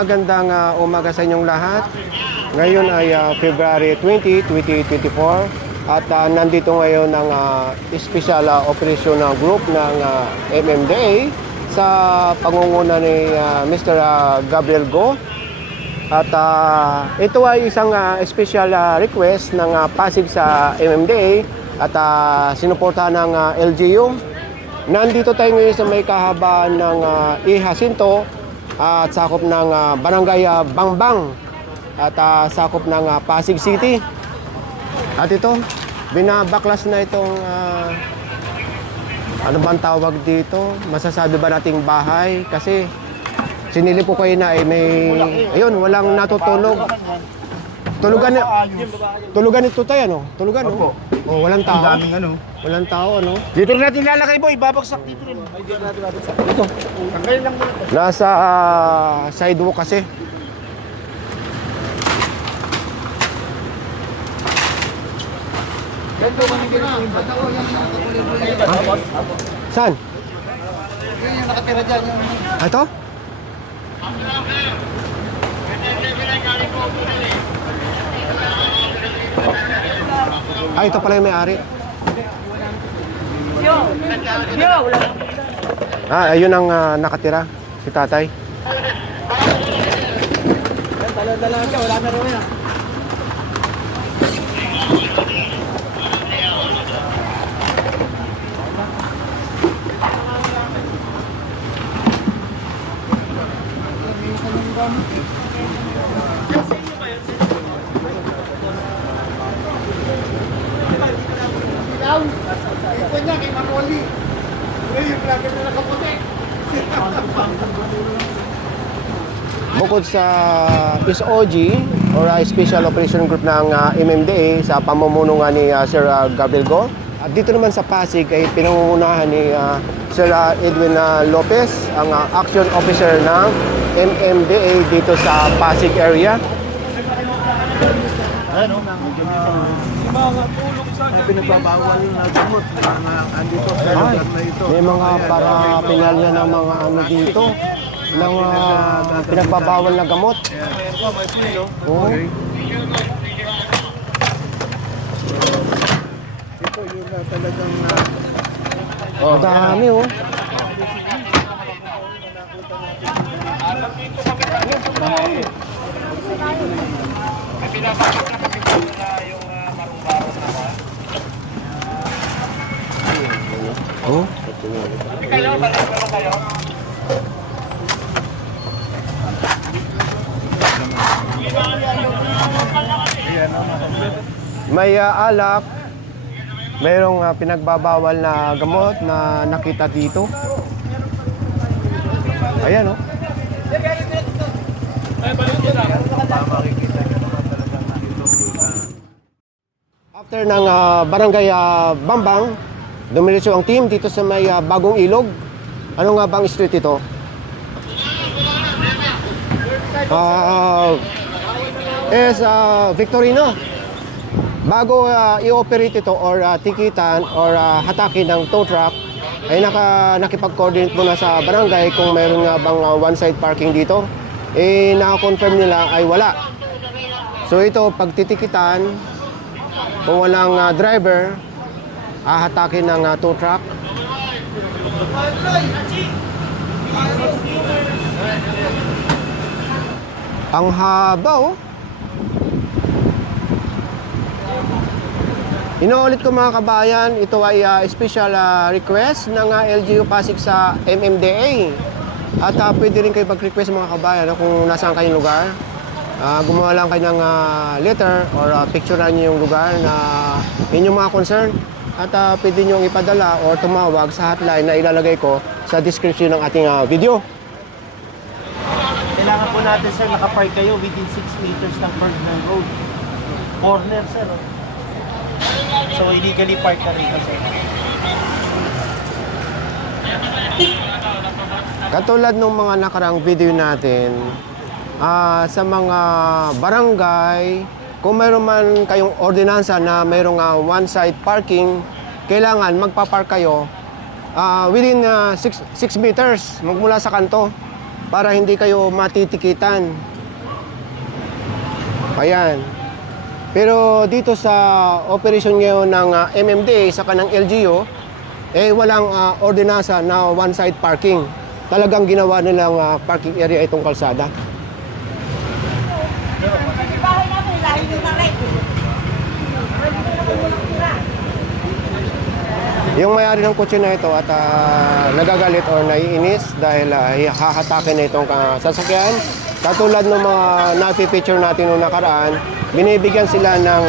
Magandang umaga sa inyong lahat. Ngayon ay February 20, 2024 at nandito ngayon ang Special Operation Group ng MMDA sa pangunguna ni Mr. Gabriel Go. At ito ay isang special request ng Pasig sa MMDA at sinuportahan ng LGU. Nandito tayo ngayon sa may kahabaan ng Jacinto at sakop ng Barangay Bangbang at sakop ng Pasig City. At ito, binabaklas na itong ano bang tawag dito? Masasabi ba nating bahay? Kasi sinili po kayo na may ayun, walang natutulog. Tulugan ito tayo, ano? Tulugan, no? Oh, walang tao. Daming ano. Walang tao, ano? Dito rin natin lalakay, boy. Babagsak dito rin. Dito natin babagsak. Dito. Tanggalin lang muna. Nasa sidewalk kasi. Saan? Yun yung nakatira dyan. Ito? Ito pala yung may-ari. Ayun ang nakatira, si tatay. Dala-dala ka, wala na rin yan. Ipon niya kay Manoli. Yung lagi na nakaputi. Bukod sa SOG or Special Operation Group ng MMDA sa pamumuno nga ni Sir Gabriel Go. At dito naman sa Pasig ay pinangungunahan ni Sir Edwin Lopez, ang Action Officer ng MMDA dito sa Pasig area. Ano? Mga tulong sa pinagbabawal na gamot na andito sa lugar na ito. May mga paraphernalia ng mga ano dito ng pinagbabawal na gamot. Oh. Ito yung talagang Dami oh. Oh. May alak, mayroong pinagbabawal na gamot na nakita dito. Ayan oh. After ng Barangay Bambang, dumiretso ang team dito sa may Bagong Ilog. Ano nga bang street ito? Victorino. Bago i-operate ito or tikitan or hatakin ng tow truck, ay nakipag-coordinate muna sa barangay kung mayroon nga bang one-side parking dito. Na-confirm nila ay wala. So ito, pagtitikitan, kung walang driver, hatakin ng tow truck. Ang haba oh. Inuulit ko mga kabayan, ito ay special request ng LGU Pasig sa MMDA. At pwede rin kayo mag-request mga kabayan kung nasaan kayong lugar. Gumawa lang kayo ng letter or picturean nyo yung lugar na inyong mga concern. At pwede nyo ipadala or tumawag sa hotline na ilalagay ko sa description ng ating video. kailangan po natin, sir, nakapark kayo within 6 meters ng Ferdinand Road. Corner, sir. So, illegally park na rin, sir. Katulad ng mga nakarang video natin, sa mga barangay, kung mayroon man kayong ordinansa na mayroong one-side parking, kailangan magpapark kayo within 6 meters magmula sa kanto. para hindi kayo matitikitan. Ayan. Pero dito sa operation ngayon ng MMDA sa kanang LGU, walang ordinansa na one-side parking. Talagang ginawa nilang parking area itong kalsada. Yung may-ari ng kotse na ito at nagagalit or naiinis dahil hahatakin na itong sasakyan. Katulad ng mga napipicture natin noong nakaraan, binibigyan sila ng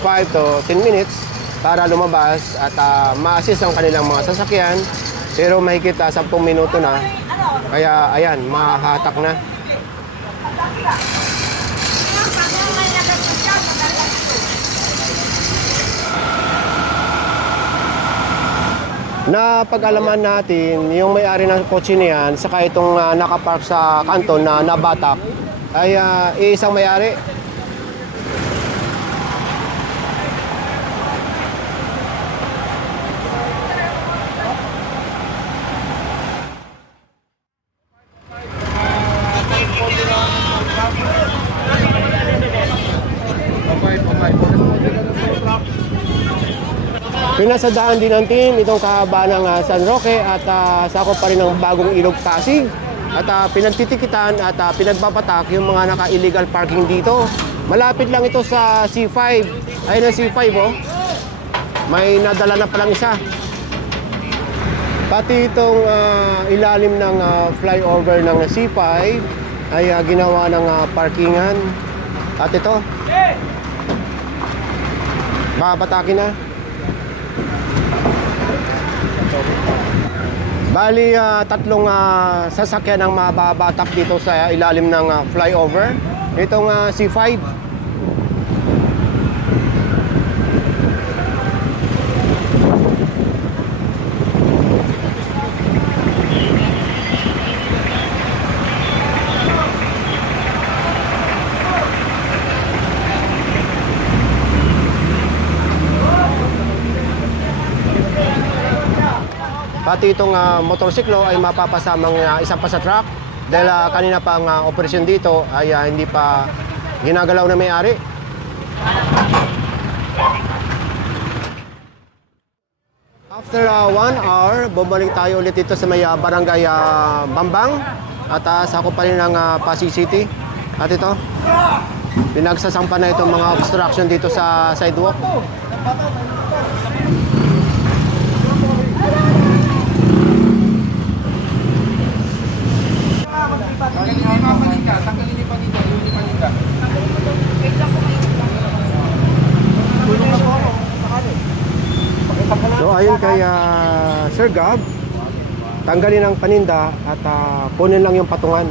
5 to 10 minutes para lumabas at ma-assist ang kanilang mga sasakyan. Pero mahigit 10 minuto na, kaya ayan, mahahatak na. Na pag-alaman natin, yung may-ari ng kotse niyan, saka itong nakapark sa kanto na nabatak, ay isang may-ari. Pinasadaan din natin itong kahaba ng San Roque at sakop pa rin ng Bagong Ilog, Pasig. At pinagtitikitan at pinagpapatak yung mga naka-illegal parking dito. Malapit lang ito sa C5. Ayun ang C5 oh. May nadala na palang isa. Pati itong ilalim ng flyover ng C5 ay ginawa ng parkingan. At ito, babatakin na. Bali, tatlong sasakyan ang mababatak dito sa ilalim ng flyover. Itong C5. Pati itong motorsiklo ay mapapasamang isang pa sa truck dahil kanina pang operasyon dito ay hindi pa ginagalaw na may-ari. After 1 hour, bumalik tayo ulit dito sa may barangay Bambang at sakop pa rin ng Pasig City. At ito, pinagsasampa na itong mga obstruction dito sa sidewalk. Tanggalin yung paninda. So ayun kay Sir Gab, tanggalin ang paninda at kunin lang yung patungan.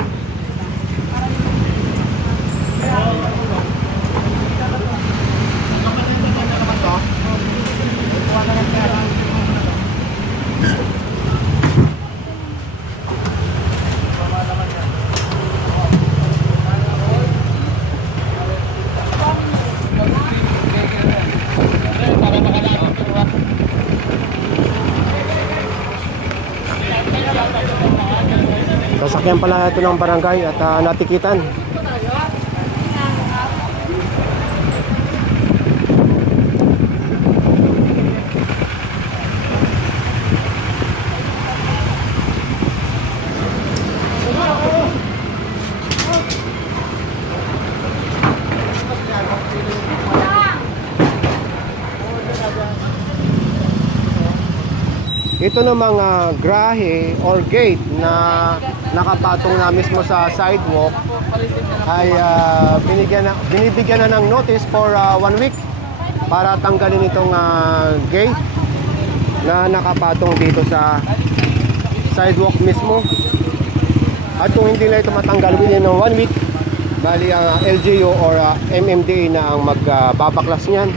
Sasakyan pala ito ng barangay at natikitan. Ito namang grahe or gate na nakapatong na mismo sa sidewalk ay binibigyan na ng notice for 1 week para tanggalin itong gate na nakapatong dito sa sidewalk mismo. At kung hindi na ito matanggal within 1 week, bali ang LGU or MMDA na ang magbabaklas niyan.